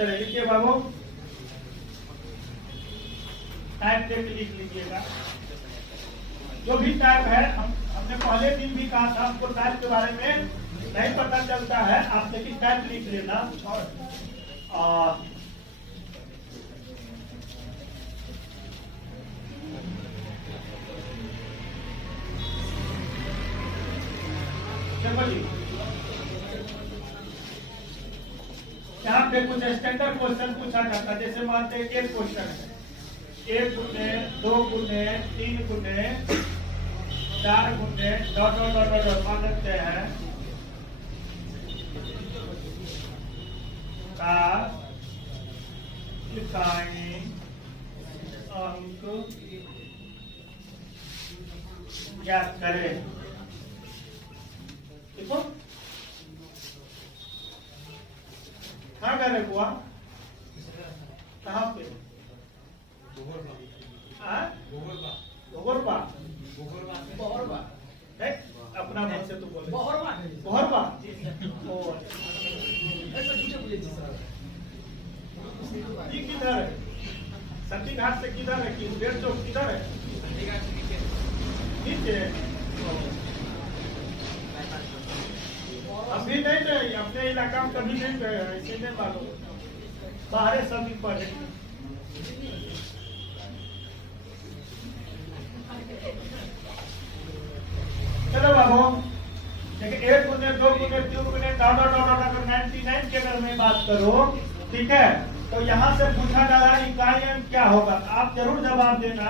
चलिए लिखिए बाबू, टाइप करके लिख लीजिएगा। जो भी टाइप है, हमने पहले दिन भी कहा था आपको टाइप के बारे में नहीं पता चलता है, आप लेकिन टाइप लिख लेना। और देखो जी, यहाँ पे कुछ स्टैंडर्ड क्वेश्चन पूछा जाता है। जैसे मानते हैं एक क्वेश्चन है, 1 गुने 2 गुने 3 गुने 4 गुने डॉट डॉट डॉट डॉट मान लेते हैं का इकाई अंक ज्ञात करें। देखो कहाँ गए बुआ, कहाँ पे? गोगरबा अपना मन से तो बोले बोहरबा। ये किधर है? सब्जी घाट से किधर है? डेढ़ चौक किधर है? नीचे। अभी नहीं गए अपने इलाका में, कभी नहीं गए, ऐसे नहीं मालूम, बाहर सभी पढ़े। चलो बाबू, देखिए 1 गुने 2 गुने 3 गुने डॉट डॉट डॉट अगर 99 की अगर मैं बात करूं, ठीक है, तो यहाँ से पूछा जा रहा है इकाई क्या होगा, आप जरूर जवाब देना।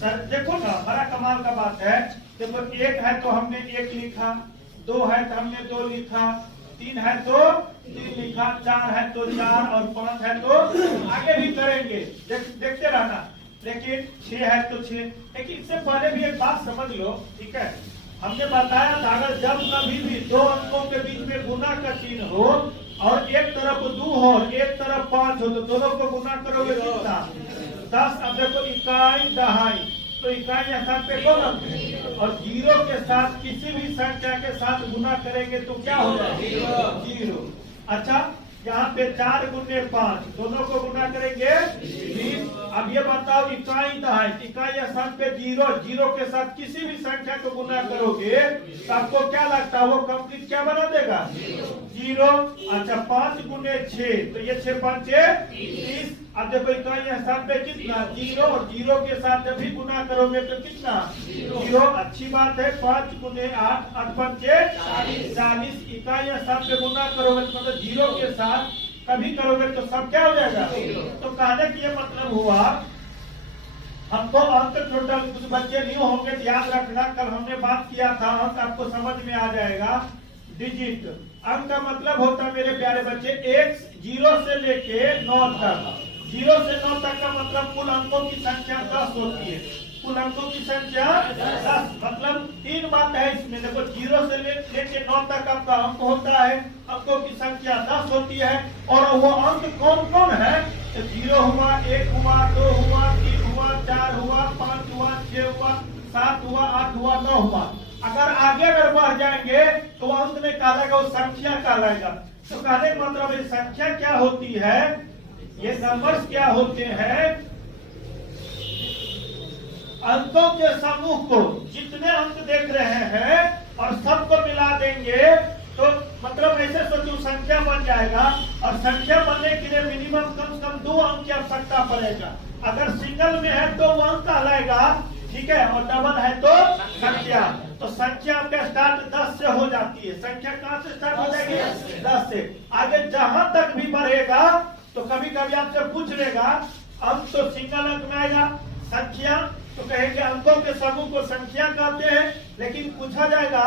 सर देखो ना, बड़ा कमाल का बात है। देखो 1 है तो हमने 1 लिखा, 2 है तो हमने 2 लिखा, 3 है तो 3 लिखा, 4 है तो 4 और 5 है तो आगे भी करेंगे, देखते रहना। लेकिन 6 है तो 6। लेकिन इससे पहले भी एक बात समझ लो, ठीक है, हमने बताया था अगर जब कभी भी 2 अंकों के बीच में गुना का चिन्ह हो और एक तरफ 2 हो और एक तरफ 5 हो, तो दोनों को गुना करोगे कितना? 10। अब देखो इकाई दहाई, तो इकाई स्थान पे कौन अंक और 0 के साथ किसी भी संख्या के साथ गुना करेंगे तो क्या हो जाएगा? 0। अच्छा, यहाँ पे 4 गुने 5 दोनों को गुना करेंगे 20। अब ये बताओ इकाई दहाई, इकाई स्थान पे 0 के साथ किसी भी संख्या को गुना करोगे तो आपको क्या लगता है वो कंप्लीट क्या बना देगा? 0। अच्छा, 5 गुने 6 तो ये 6 5 30। अब देखो इकाई स्थान पे कितना? 0 और 0 के साथ जब भी गुना करोगे तो कितना? 0। अच्छी बात है। 5 गुने 8 8 5 40। इकाई स्थान पे गुना करोगे तो मतलब 0 के साथ कभी करोगे तो सब क्या हो जाएगा? तो कहने की ये मतलब हुआ हमको अंक टोटल, कुछ बच्चे न्यू होंगे तो याद रखना, कल हमने बात किया था, अंक आपको समझ में आ जाएगा। डिजिट अंक का मतलब होता है मेरे प्यारे बच्चे 0 से लेके 9 तक। 0 से 9 तक का मतलब कुल अंकों की संख्या 10 होती है। कुल अंकों की संख्या 10, मतलब 3 बात है इसमें। देखो 0 से लेके 9 तक आपका अंक होता है, अंकों की संख्या 10 होती है। और वो अंक कौन कौन है? तो 0 हुआ, 1 हुआ, 2 हुआ, 3 हुआ, 4 हुआ, 5 हुआ, 6 हुआ, 7 हुआ, 8 हुआ, 9 हुआ। अगर आगे अगर बढ़ जाएंगे तो अंक में कहलाएगा, वो संख्या कहलाएगा। तो कहने का मतलब संख्या क्या होती है, ये नंबर्स क्या होते हैं? अंकों के समूह को, जितने अंक देख रहे हैं और सबको मिला देंगे तो मतलब ऐसे सोचो संख्या बन जाएगा। और संख्या बनने के लिए मिनिमम कम से कम 2 अंक की आवश्यकता पड़ेगा। अगर सिंगल में है तो 1 कहलाएगा, ठीक है, और डबल है तो संख्या। तो संख्या आपका स्टार्ट 10 से हो जाती है। संख्या कहाँ से स्टार्ट हो जाएगी? 10 से। आगे जहां तक भी बढ़ेगा तो कभी कभी आपसे पूछ लेगा अंक तो सिंगल अंक में आएगा, संख्या तो कहेंगे अंकों के समूह को संख्या कहते हैं। लेकिन पूछा जाएगा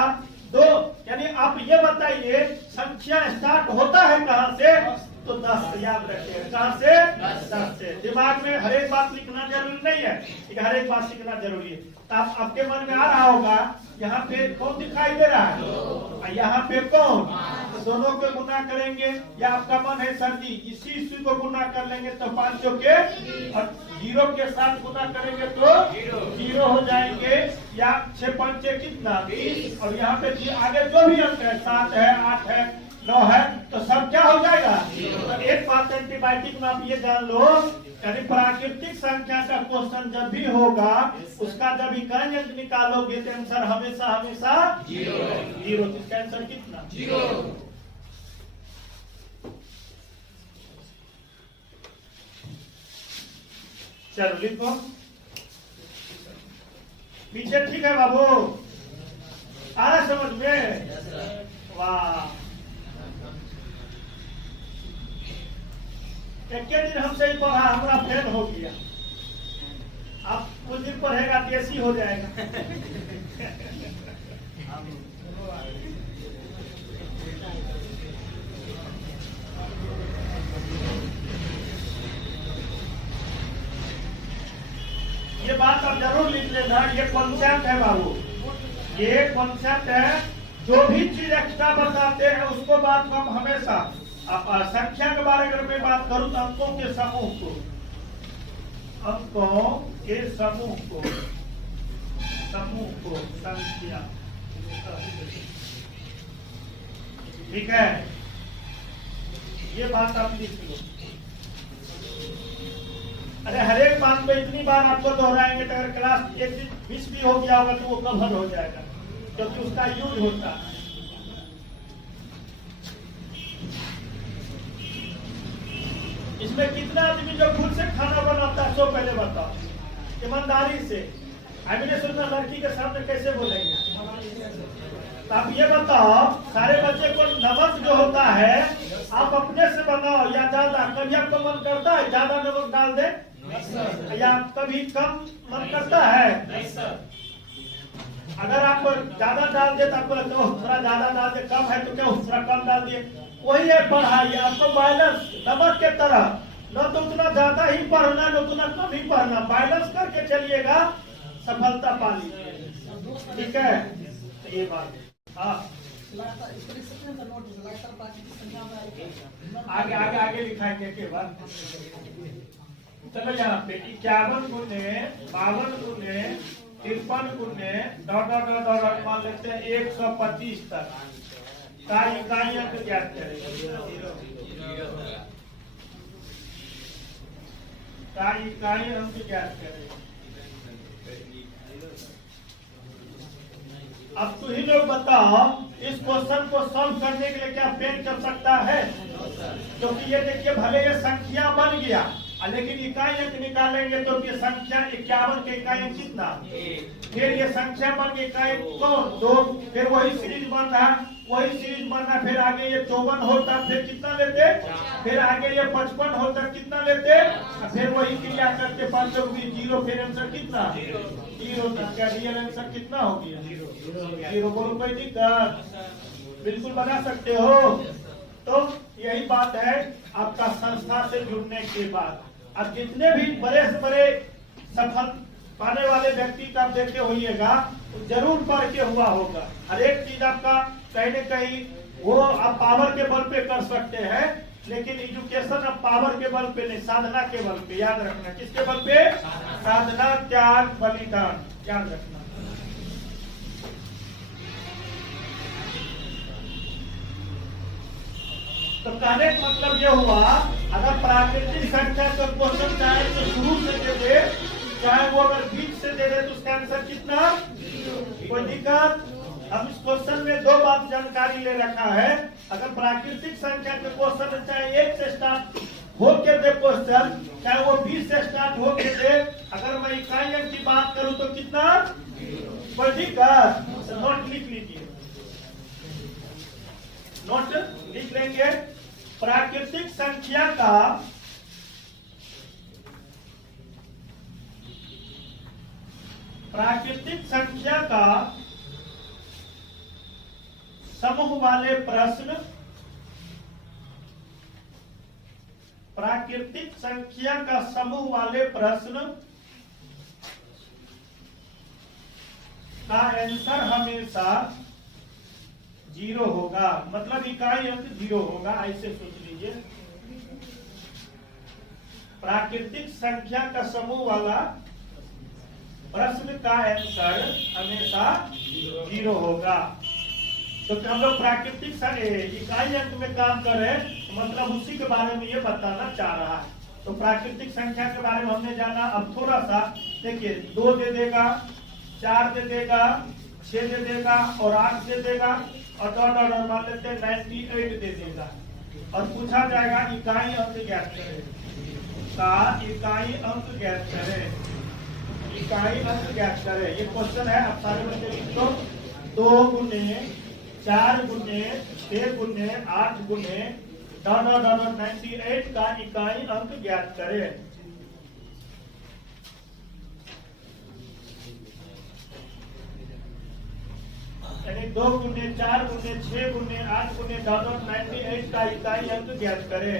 2, यानी आप ये बताइए संख्या स्टार्ट होता है कहाँ से? तो 10 से याद रखिए, कहाँ से? 10 से। दिमाग में हर एक बात लिखना जरूरी नहीं है, हर एक बात सीखना जरूरी है। तो आपके मन में आ रहा होगा यहाँ पे कौन दिखाई दे रहा है, यहाँ पे कौन, तो दोनों को गुना करेंगे। या आपका मन है सर जी इसी को गुना कर लेंगे तो 5 के और 0 के साथ गुना करेंगे तो 0 हो जाएंगे। या 6 5 कितना 20। और यहाँ पे आगे जो भी अंक है 7 है 8 है 9 है, तो सब क्या हो जाएगा? तो एक बात एंटीबायोटिक में आप ये जान लो, यानी प्राकृतिक संख्या का क्वेश्चन जब भी होगा, उसका जब इकाई अंक निकालोगे तो आंसर हमेशा हमेशा 0। इसका आंसर कितना? 0। चलो लिखो पीछे, ठीक है बाबू? आ रहा समझ में? वाह, एक दिन हमसे ही पढ़ा, हमारा फेल हो गया। आप कुछ दिन पढ़ेगा देसी हो जाएगा। ये बात आप जरूर लिख लेना, ये कॉन्सेप्ट है बाबू, ये कॉन्सेप्ट है। जो भी चीज एक्स्ट्रा बताते हैं उसको बात हम हमेशा संख्या के बारे में बात करूं तो अंकों के समूह को, अंकों के समूह को संख्या, ठीक है? ये बात आप लिख लो। अरे हर एक बात में इतनी बार आपको दोहराएंगे तो अगर क्लास एक दिन मिस भी हो गया होगा तो वो कवर हो जाएगा, क्योंकि उसका यूज होता है। इसमें कितना आदमी जो खुद से खाना बनाता है, सो पहले बताओ ईमानदारी से। मैंने सुना लड़की के सामने कैसे बोलेंगे? तो आप ये बताओ, सारे बच्चे को नमक जो होता है आप अपने से बनाओ या ज्यादा? कभी आपको मन करता है ज्यादा नमक डाल दे, या कभी कम मन करता है? अगर आप ज्यादा डाल दे तो आपको लगता है थोड़ा ज्यादा डाल दे, कम है तो क्या थोड़ा कम डाल दिए। वही है पढ़ाई, आपको बैलेंस नमक के तरह, न तो उतना ज्यादा ही पढ़ना न उतना कम ही पढ़ना, बैलेंस करके चलिएगा, सफलता पा लीजिए। ठीक है, ये बात। हाँ, आगे आगे आगे लिखाएंगे के बाद। चलो यहाँ पे 51 गुने 52 गुने 53 गुने डॉट डॉट डॉट डॉट मान लेते हैं 125 तक का इकाई अंक ज्ञात करेंगे। का इकाई अंक ज्ञात करेंगे। अब तू ही लोग बताओ, इस क्वेश्चन को सॉल्व करने के लिए क्या पेन कर सकता है? क्योंकि ये देखिए, भले ये संख्या बन गया लेकिन इकाई अंक निकालेंगे तो ये संख्या 51 के इकाई अंक कितना? फिर ये संख्या बन गई इकाई कौन? 2। फिर वही सीरीज बन रहा, वही सीरीज बन रहा। फिर आगे ये 54 होता, फिर कितना लेते? फिर आगे ये 55 होता, कितना लेते? फिर वही क्रिया करके 5 0। फिर आंसर कितना? 0। क्या रियल आंसर कितना हो गया? 0। बोलो कोई दिक्कत? बिल्कुल बना सकते हो। तो यही बात है आपका संस्था से जुड़ने के बाद। अब जितने भी बड़े से बड़े सफल पाने वाले व्यक्ति का आप देखे होइएगा, जरूर पढ़ के हुआ होगा। हर एक चीज आपका कहीं न कहीं वो आप पावर के बल पे कर सकते हैं, लेकिन एजुकेशन अब पावर के बल पे नहीं, साधना के बल पे। याद रखना, किसके बल पे? साधना, त्याग, बलिदान, याद रखना। तो कहने का मतलब ये हुआ, अगर प्राकृतिक संख्या का क्वेश्चन चाहे तो शुरू से दे दे, चाहे वो अगर बीच से दे दे, तो उसका आंसर कितना? कोई दिक्कत? हम इस क्वेश्चन में 2 बात जानकारी ले रखा है। अगर प्राकृतिक संख्या के क्वेश्चन चाहे 1 से स्टार्ट हो के दे क्वेश्चन, चाहे वो 20 से स्टार्ट हो के दे, अगर मैं इकाई अंक की बात करूं तो कितना? कोई दिक्कत? नोट लिख लीजिए, नोट लिख लेंगे। प्राकृतिक संख्या का समूह वाले प्रश्न, प्राकृतिक संख्या का समूह वाले प्रश्न का आंसर हमेशा 0 होगा। मतलब इकाई अंक 0 होगा, ऐसे सोच लीजिए। प्राकृतिक संख्या का समूह वाला प्रश्न का आंसर हमेशा 0 होगा। तो हम लोग प्राकृतिक इकाई अंक में काम कर रहे हैं, मतलब उसी के बारे में ये बताना चाह रहा है। तो प्राकृतिक संख्या के बारे में हमने जाना। अब थोड़ा सा देखिए, 2 दे देगा, 4 दे देगा, 6 दे देगा और 8 दे देगा और डॉट डॉट मान लेते हैं 98 दे देगा। और पूछा जाएगा इकाई अंक ज्ञात करें, इकाई अंक ज्ञात करें, इकाई अंक ज्ञात करें। ये क्वेश्चन है, आप सारे बच्चे लिख लो। 2 गुने 4 गुने 6 गुने 8 गुने डॉट डॉट डॉट 98 का इकाई अंक ज्ञात करें। यानी 2 गुने 4 गुने 6 गुने 8 गुने डॉट डॉट 98 का इकाई अंक ज्ञात करें।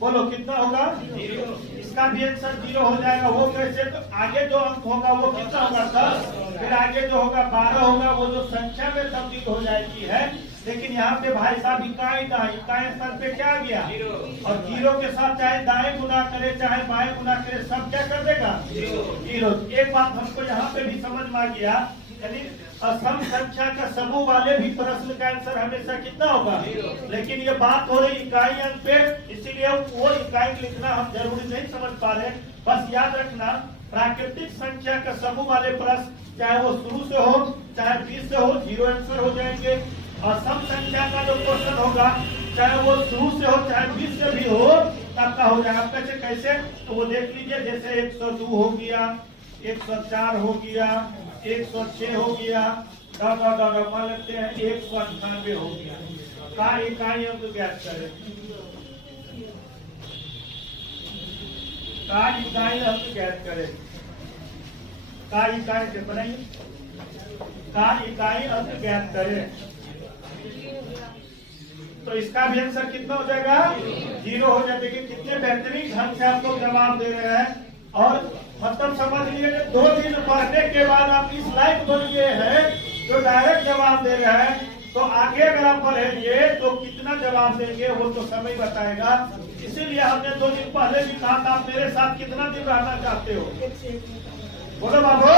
बोलो कितना होगा? 0। इसका भी आंसर 0 हो जाएगा। वो कैसे? तो आगे जो अंक होगा वो कितना होगा? 10। फिर आगे जो होगा 12 होगा, वो जो संख्या में तब्दील हो जाती है। लेकिन यहाँ पे भाई साहब इकाई स्थान पे क्या आ गया? 0। और 0 के साथ चाहे दाएं गुना करे चाहे बाएं गुना करे, सब क्या कर देगा? 0। एक बात हमको यहाँ पे भी समझ में आ गया, यानी असम संख्या का समूह वाले भी प्रश्न का आंसर हमेशा कितना होगा? 0। लेकिन ये बात हो रही इकाई अंक पे, इसीलिए वो इकाई लिखना हम जरूरी नहीं समझ पा रहे। बस याद रखना, प्राकृतिक संख्या का समूह वाले प्रश्न चाहे वो शुरू से हो चाहे 20 से हो, 0 आंसर हो जाएंगे। और सम संख्या का जो क्वेश्चन होगा, चाहे वो शुरू से हो चाहे 20 से भी हो, तब का हो जाएगा। कैसे? तो वो देख लीजिए, जैसे 102 हो गया, 104 हो गया, 106 हो गया, डॉट डॉट डॉट मान लेते हैं 198 हो गया। का इकाई अंक ज्ञात करें, का इकाई अंक ज्ञात करें, का इकाई से बनाइए, का इकाई अंक ज्ञात करें। तो इसका भी आंसर कितना हो जाएगा? 0 हो जाएगा। कितने बेहतरीन ढंग से आप लोग जवाब दे रहे हैं। और मतलब समझ लीजिए, 2 दिन पढ़ने के बाद आप इस लायक बन गए हैं जो डायरेक्ट जवाब दे रहे हैं। तो आगे अगर आप पढ़ेंगे तो कितना जवाब देंगे वो तो समय बताएगा। इसीलिए हमने 2 दिन पहले भी कहा था, आप मेरे साथ कितना दिन रहना चाहते हो? बोलो बाबू,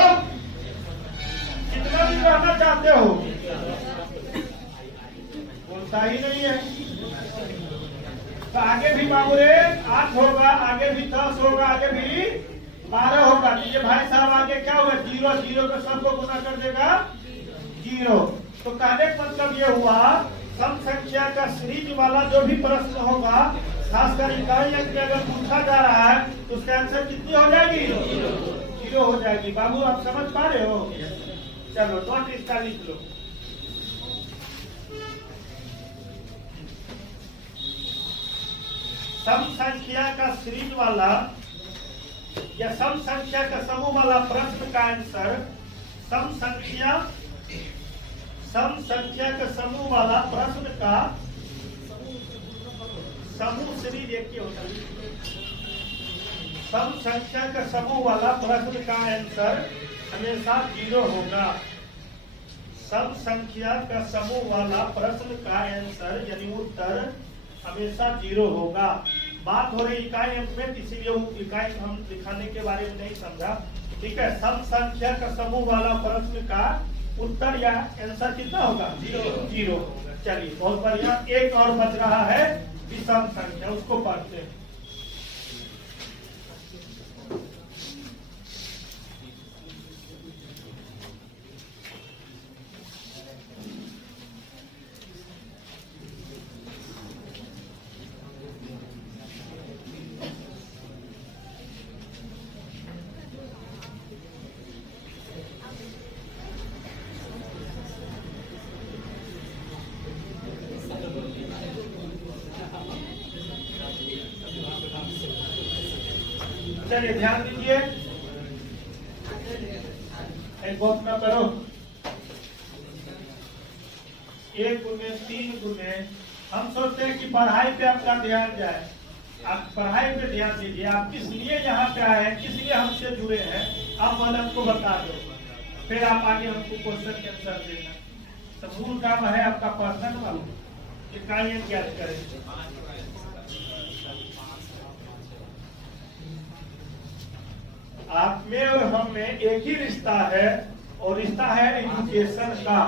कितना दिन रहना चाहते हो? बोलता ही नहीं है। तो आगे भी बाबू रे 8 होगा, आगे भी 10 होगा, आगे भी 12 होगा। तो ये भाई साहब आगे क्या होगा? 0। 0 को सबको गुना कर देगा 0। तो कहने का मतलब ये हुआ, सम संख्या का सीरीज वाला जो भी प्रश्न होगा, खासकर इकाई अंक में अगर पूछा जा रहा है, तो उसका आंसर कितनी हो जाएगी? 0 हो जाएगी। बाबू आप समझ पा रहे हो? चलो डॉट इसका लिख लो। सम संख्या का सीरीज वाला या सम संख्या का समूह वाला प्रश्न का आंसर, सम संख्या का समूह वाला प्रश्न का समूह सीरीज एक ही होता है। सम संख्या का समूह वाला प्रश्न का आंसर हमेशा 0 होगा। सम संख्या का समूह वाला प्रश्न का आंसर यानी उत्तर हमेशा 0 होगा। बात हो रही इकाई अंक में, इसीलिए वो इकाई हम दिखाने के बारे में नहीं समझा। ठीक है, सम संख्या का समूह वाला प्रश्न का उत्तर या आंसर कितना होगा? 0 होगा। चलिए बहुत बढ़िया। एक और बच रहा है विषम संख्या, उसको पढ़ते हैं। चलिए ध्यान दीजिए, एक बात ना करो। 1 गुने 3 गुने, हम सोचते हैं कि पढ़ाई पे आपका ध्यान जाए। आप पढ़ाई पे ध्यान दीजिए। आप किस लिए यहाँ पे आए हैं, किस लिए हमसे जुड़े हैं, आप पहले हमको बता दो, फिर आप आगे हमको क्वेश्चन के आंसर देना। तो मूल काम है आपका पर्सनल वाला, इकाई ज्ञात करें। आप में और हम में एक ही रिश्ता है, और रिश्ता है एजुकेशन का।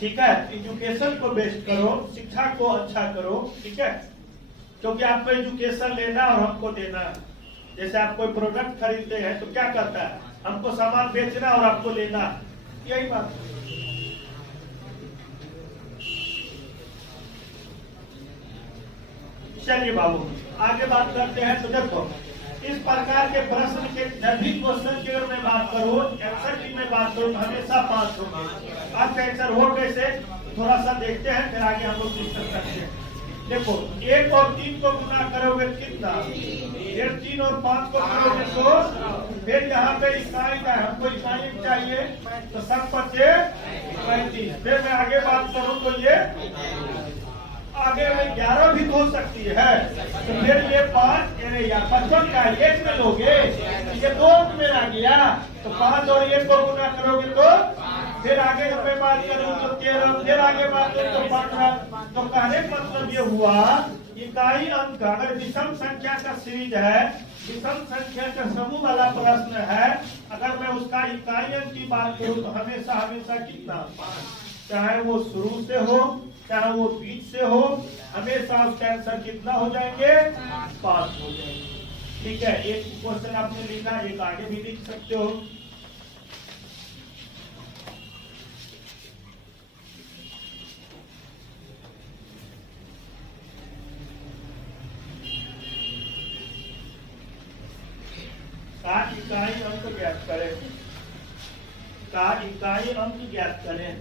ठीक है, एजुकेशन को बेस्ट करो, शिक्षा को अच्छा करो। ठीक है, क्योंकि आपको एजुकेशन लेना और हमको देना। जैसे आप कोई प्रोडक्ट खरीदते हैं तो क्या करता है, हमको सामान बेचना और आपको लेना, यही बात। चलिए बाबू आगे बात करते हैं। तो देखो इस प्रकार के प्रश्न के जब भी क्वेश्चन की अगर मैं बात करूं, आंसर की मैं बात करूं, तो हमेशा 5 होंगे। आज का आंसर हो कैसे थोड़ा सा देखते हैं, फिर आगे हम लोग डिस्कस करते हैं। देखो 1 और 3 को गुना करोगे कितना, फिर 3 और 5 को करोगे तो फिर यहाँ पे इकाई का है, हमको इकाई चाहिए तो सब 35। फिर मैं आगे बात करूं तो ये आगे में 11 भी हो सकती है, तो फिर ये 5 या 55 का 1 में लोगे, ये 2 में आ गया, तो 5 और 1 को गुना करोगे तो फिर आगे जब मैं बात करूँ तो 13, फिर आगे बात करूँ तो 15। तो कहने का मतलब ये हुआ इकाई अंक अगर विषम संख्या का सीरीज है, विषम संख्या का समूह वाला प्रश्न है, अगर मैं उसका इकाई अंक की बात करूँ तो हमेशा हमेशा कितना, चाहे वो शुरू से हो चाहे वो बीच से हो, हमेशा उसका आंसर कितना हो जाएंगे, 5 हो जाएंगे। ठीक है, एक क्वेश्चन आपने लिखा, एक आगे भी लिख सकते हो। का इकाई अंक ज्ञात करें, का इकाई अंक ज्ञात करें।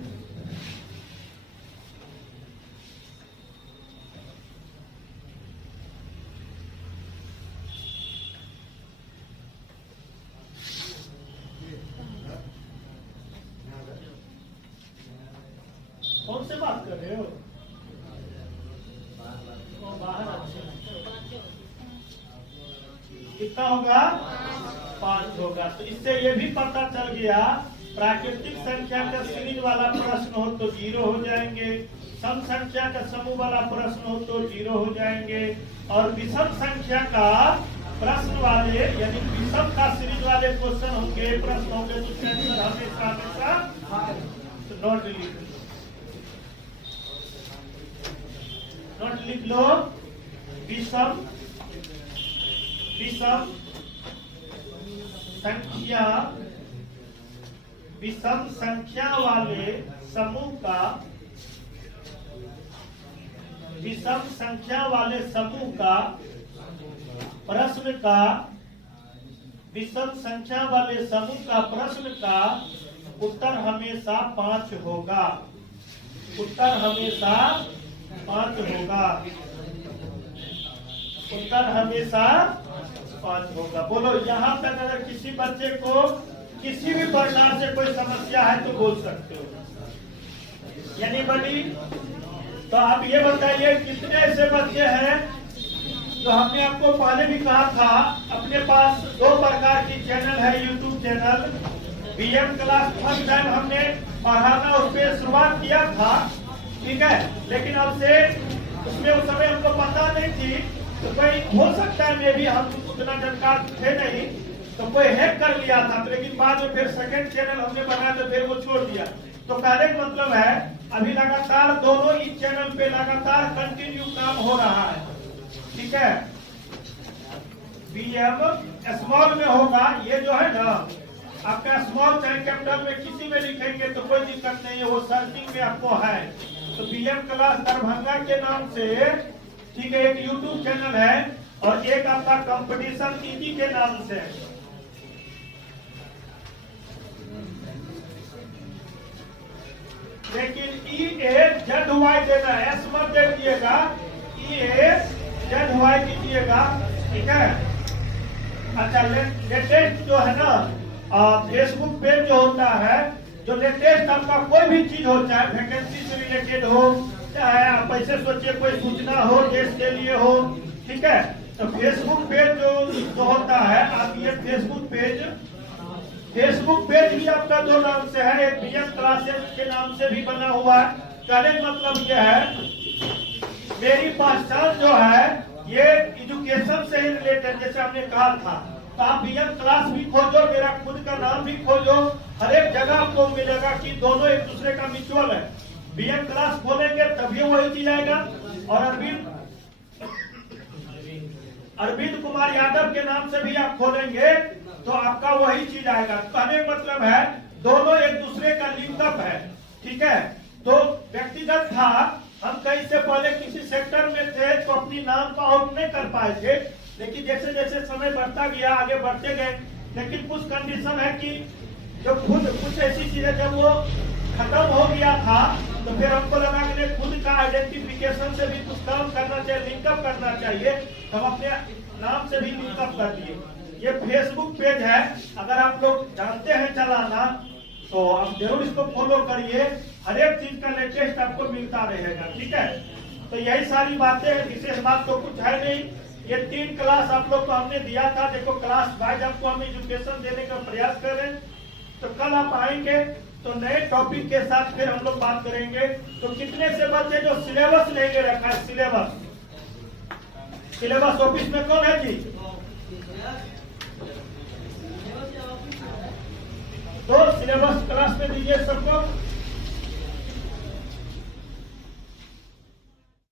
कौन से बात कर रहे हो, बाहर। कितना होगा, 5 होगा। तो इससे ये भी पता चल गया प्राकृतिक संख्या का सीरीज वाला प्रश्न हो तो 0 हो जाएंगे, सम संख्या का समूह वाला प्रश्न हो तो 0 हो जाएंगे, और विषम संख्या का प्रश्न वाले यानी विषम का सीरीज वाले क्वेश्चन होंगे, प्रश्न होंगे तो उसका आंसर हमेशा हमेशा नोट लिख लो। विषम संख्या, विषम संख्या वाले समूह का, विषम संख्या वाले समूह का प्रश्न का, विषम संख्या वाले समूह का प्रश्न का उत्तर हमेशा 5 होगा, उत्तर हमेशा 5 होगा, उत्तर हमेशा 5 होगा। बोलो यहाँ तक अगर किसी बच्चे को किसी भी प्रकार से कोई समस्या है तो बोल सकते हो। यानी बड़ी तो आप ये बताइए कितने ऐसे बच्चे हैं जो हमने आपको पहले भी कहा था, अपने पास 2 प्रकार की चैनल है, YouTube channel BM class first time हमने पढ़ाना उस पर शुरुआत किया था। ठीक है, लेकिन अब से उसमें उस समय हमको पता नहीं थी, तो कोई हो सकता है मे भी हम उतना जानकार थे नहीं, तो कोई हैक कर लिया था, तो लेकिन बाद में फिर सेकंड चैनल हमने बनाया तो फिर वो छोड़ दिया। तो कहने का मतलब है अभी लगातार दोनों ही चैनल पे लगातार कंटिन्यू काम हो रहा है। ठीक है, बीएम स्मॉल में होगा, ये जो है ना आपका स्मॉल चाहे कैपिटल में किसी में लिखेंगे तो कोई दिक्कत नहीं है, वो सर्चिंग में आपको है। तो बीएम क्लास दरभंगा के नाम से, ठीक है, एक यूट्यूब चैनल है और एक आपका कंपटीशन ईजी के नाम से। लेकिन EAZY देना है, एस मत दे दीजिएगा, EAZY कीजिएगा। ठीक है, अच्छा लेटेस्ट जो है ना फेसबुक पेज जो होता है, जो लेटेस्ट आपका कोई भी चीज हो, चाहे वैकेंसी से रिलेटेड हो, चाहे आप ऐसे सोचिए कोई सूचना हो देश के लिए हो, ठीक है, तो फेसबुक पेज जो होता है, आप ये फेसबुक पेज भी आपका 2 नाम से है, एक बीएम क्लासेस के नाम से भी बना हुआ है। कहने का मतलब यह है मेरी पहचान जो है ये एजुकेशन से ही रिलेटेड, जैसे हमने कहा था, तो आप बीएम क्लास भी खोजो, मेरा खुद का नाम भी खोजो, हर एक जगह आपको मिलेगा कि दोनों एक दूसरे का म्यूचुअल है। बीएम क्लास खोलेंगे तभी वही चीज आएगा। और अरविंद कुमार यादव के नाम से भी आप खोलेंगे तो आपका वही चीज आएगा। कहने का मतलब है दोनों एक दूसरे का लिंकअप है, ठीक है। तो व्यक्तिगत था, हम कहीं से पहले किसी सेक्टर में थे तो अपनी नाम को आउट नहीं कर पाए थे, लेकिन जैसे जैसे समय बढ़ता गया आगे बढ़ते गए। लेकिन कुछ कंडीशन है कि जो खुद कुछ ऐसी चीजें जब वो खत्म हो गया था तो फिर हमको लगा कि खुद का आइडेंटिफिकेशन से भी कुछ काम करना चाहिए, लिंकअप करना चाहिए। हम अपने नाम से भी लिंकअप कर दिए। ये फेसबुक पेज है, अगर आप लोग जानते हैं चलाना तो आप जरूर इसको फॉलो करिए। हर एक चीज का लेटेस्ट आपको मिलता रहेगा, ठीक है। तो यही सारी बातें हैं, विशेष बात तो कुछ है नहीं। ये 3 क्लास आप लोग को हमने दिया था। देखो क्लास वाइज आपको हम एजुकेशन देने का प्रयास कर रहे हैं। तो कल आप आएंगे तो नए टॉपिक के साथ फिर हम लोग बात करेंगे। तो कितने से बच्चे जो सिलेबस लेके रखा है, सिलेबस ऑफिस में कौन है जी? तो सिलेबस क्लास में दीजिए सबको।